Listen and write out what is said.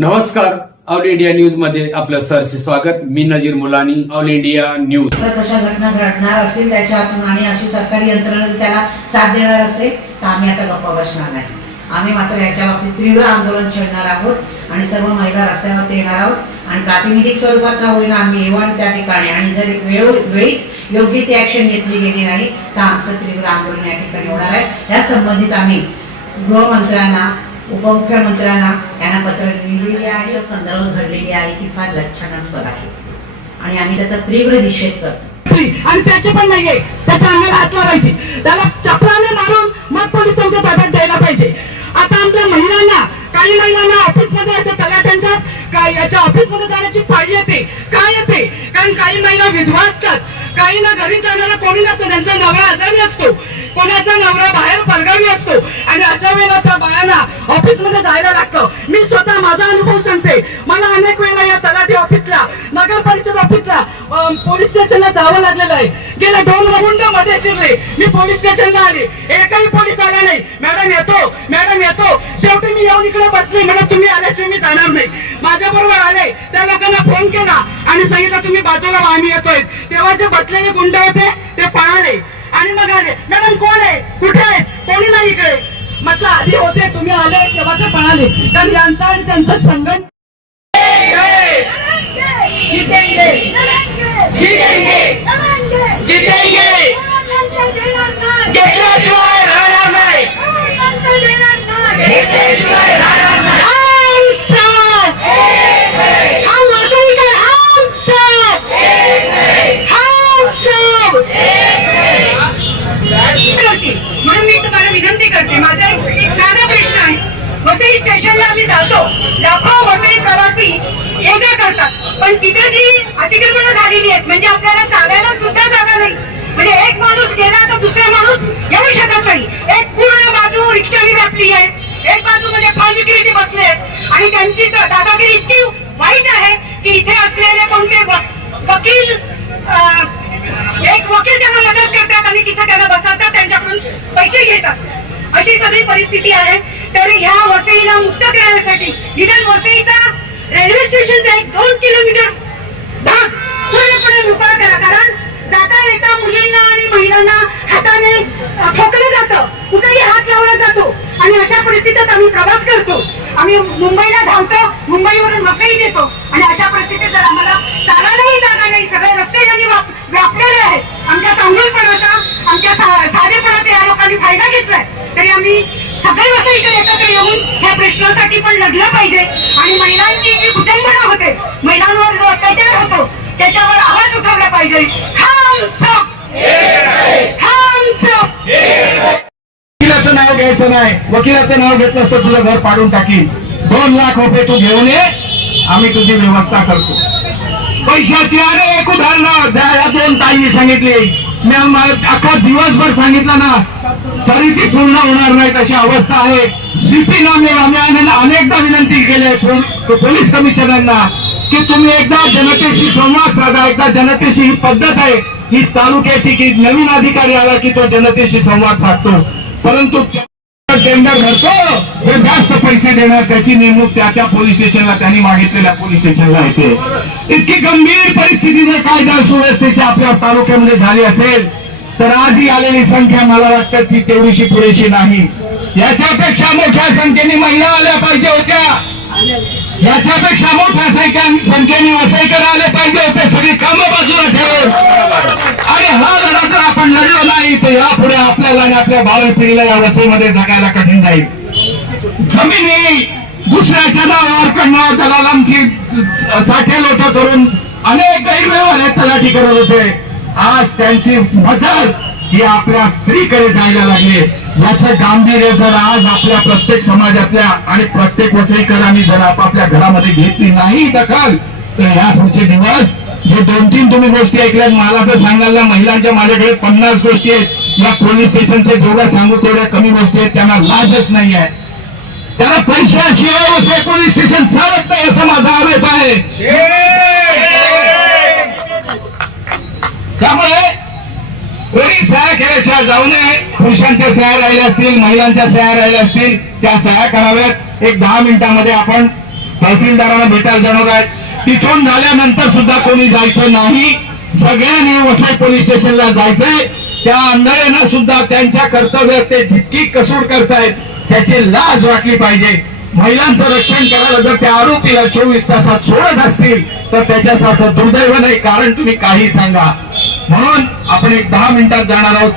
नमस्कार. All India न्यूजमध्ये आपलं सरचे स्वागत. मी Nazir Mulani all India news. तशा घटना घडणार असेल त्याच्या हातून आणि अशी सरकारी यंत्रणा त्याला साथ देणार असेल तर आम्ही आता गप्प बसणार नाही. आम्ही मात्र याच्या बाबतीत तीव्र आंदोलन छेडणार आहोत आणि सर्व महिला रस्त्यावरती येणार आहोत. आणि प्रातिनिधिक स्वरूपात का होईना आम्ही येऊ त्या ठिकाणी आणि जर वेळ वेळीच योग्य ती ऍक्शन घेतली गेली नाही तर आमचं तीव्र आंदोलन या ठिकाणी होणार आहे. या संबंधित आम्ही गृहमंत्र्यांना उपमुख्यमंत्र्यांना त्यांना पत्र लिहिलेली आहे जो संदर्भ घडलेली आहे ती फार लक्षणास्पद आहे. आणि आम्ही त्याचा तीव्र निषेध करतो. आणि त्याची पण नाहीये. त्याच्या अंगाला हात लावायची. त्याला चपराने मारून मग पोलिसांच्या ताब्यात द्यायला पाहिजे. आता आमच्या महिलांना काही महिलांना ऑफिसमध्ये याच्या तलाट्यांच्या काय याच्या ऑफिसमध्ये जाण्याची पाळी येते. काय येते? कारण काही महिला विधवा असतात. काही ना घरी जाणारा कोणी नसतो. त्यांचा नवरा आजारी असतो. कोणाचा नवरा बाहेर परगावी असतो. आणि अशा वेळेला त्या ऑफिसमध्ये जायला लागतं. मी स्वतः माझा अनुभव सांगते. मला अनेक वेळेला या तलाठी ऑफिसला नगर परिषद ऑफिसला पोलीस स्टेशनला जावं लागलेलं आहे. गेले दोन रुंडमध्ये शिरले. मी पोलीस स्टेशनला आले. एकही पोलीस आला नाही. मॅडम येतो. मॅडम येतो. शेवटी मी येऊन इकडे बसले. मला तुम्ही आल्याशिवाय मी जाणार नाही. माझ्या बरोबर आले. त्या लोकांना फोन केला. आणि सांगितलं तुम्ही बाजूला आम्ही येतोय. तेव्हा जे बसलेले गुंड होते ते पळाले. आणि मग आले. मॅडम कोण आहे? कुठे आहे? कोणी नाही इकडे. म्हटलं आधी होते तुम्ही आले तेव्हा ते पळाले कारण यांचा आणि त्यांचं संगत लाखो वसई प्रवासी ये जा करतात. पण तिथे जी अतिक्रमण झालेली आहेत म्हणजे आपल्याला चालायला सुद्धा जागा नाही. म्हणजे एक माणूस गेला तर दुसरा माणूस येऊ शकत नाही. एक पूर्ण बाजू रिक्षाने व्यापली आहे. एक बाजूमध्ये फळ विक्रेते बसले आहेत. आणि त्यांची दादागिरी इतकी वाईट आहे की इथे असलेले कोणते वकील एक वकील त्यांना मदत करतात आणि तिथे त्यांना बसवतात त्यांच्याकडून पैसे घेतात. अशी सगळी परिस्थिती आहे. तर ह्या करण्यासाठी वसईचा रेल्वे स्टेशनचा एक दोन किलोमीटर भाग पूर्णपणे मोकळा करा. कारण जाता येता मुलींना आणि महिलांना हाताने ठोकलं जातं. कुठेही हात लावला जातो. आणि अशा परिस्थितीत आम्ही प्रवास करतो. आम्ही मुंबईला धावतो मुंबईवरून वसई देतो आणि अशा परिस्थितीत जर आम्हाला चालायलाही जागा नाही सगळे रस्ते ज्यांनी व्यापलेले आहेत. आमच्या चांगलपणाचा आमच्या सा- साधेपणाचा या लोकांनी फायदा घेतलाय. तरी आम्ही सगळे वसईकडे एकत्र येऊन ह्या प्रश्नासाठी पण लढलं पाहिजे. आणि महिलांची जी कुचंबना होते महिलांवर जो अत्याचार होतो त्याच्यावर आवाज उठवला पाहिजे. वकिलाचं नाव घ्यायचं नाही. वकिलाचं नाव घेतलंस तर तुझं घर पाडून टाकीन. दोन लाख रुपये तू घेऊन ये आम्ही तुझी व्यवस्था करतो. पैशाची अरे एक उदाहरण. दोन ताईंनी सांगितली. मी अख्खा दिवसभर सांगितलं ना तरी ती पूर्ण होणार नाही तशी अवस्था आहे. सीपी नामे आम्ही अने- अनेकदा विनंती केली आहे पोलीस कमिशनरना की तुम्ही एकदा जनतेशी संवाद साधा एकदा जनतेशी ही पद्धत आहे. ही तालुक्याची की नवीन अधिकारी आला की तो जनतेशी संवाद साधतो. परंतु टेंडर भरतो हे जास्त पैसे देणार त्याची नेमणूक त्या त्या पोलीस स्टेशनला त्यांनी मागितलेल्या पोलीस स्टेशनला येते. इतकी गंभीर परिस्थितीने कायदा सुव्यवस्थेची आपल्या तालुक्यामध्ये झाली असेल. तर आज ही आलेली संख्या मला वाटतं ती तेवढीशी पुरेशी नाही. याच्यापेक्षा मोठ्या संख्येने महिला आल्या पाहिजे होत्या. याच्यापेक्षा मोठ्या संख्या संख्येने वसईकर आले पाहिजे होते. सगळी कामं बाजूला ठेवून. आणि हा लढा जर आपण लढलो नाही तर यापुढे आपल्याला आणि आपल्या भावी पिढीला या वसईमध्ये जगायला कठीण जाईल. जमिनी दुसऱ्याच्या नावावर करणार दलालांची साठे लोट करून अनेक गैरव्यवहार आहेत तलाठी करत होते. आज त्यांची मजल ही आपल्या स्त्रीकडे जायला लागली. याचं गांभीर्य जर आज आपल्या प्रत्येक समाजातल्या आणि प्रत्येक वसईकरांनी जर आपापल्या घरामध्ये घेतली नाही दखल तर ह्या पुढचे दिवस जे दोन तीन तुम्ही गोष्टी ऐकल्यात मला तर सांगायला महिलांच्या माझ्याकडे पन्नास गोष्टी आहेत. या पोलीस स्टेशनचे जेवढ्या सांगू तेवढ्या कमी गोष्टी आहेत त्यांना लाजच नाही आहे. त्याला पैशाशिवाय पोलीस स्टेशन चालत नाही असं माझा आरोप आहे. त्यामुळे कोणी सह्या केल्याशिवाय जाऊ नये. पुरुषांच्या सह्या राहिल्या असतील महिलांच्या सह्या राहिल्या असतील त्या सह्या कराव्यात. एक दहा मिनिटांमध्ये आपण तहसीलदारांना भेटायला जाणार आहेत तिथून झाल्यानंतर सुद्धा कोणी जायचं नाही. सगळ्यांनी वसई पोलीस स्टेशनला जायचंय. त्या आंधळ्यांना सुद्धा त्यांच्या कर्तव्यात ते जितकी कसूर करतायत त्याची लाज वाटली पाहिजे. महिलांचं रक्षण करायला जर त्या आरोपीला चोवीस तासात सोडत असतील तर त्याच्यासारखं दुर्दैव नाही. कारण तुम्ही काही सांगा. म्हणून आपण एक दहा मिनिटात जाणार आहोत.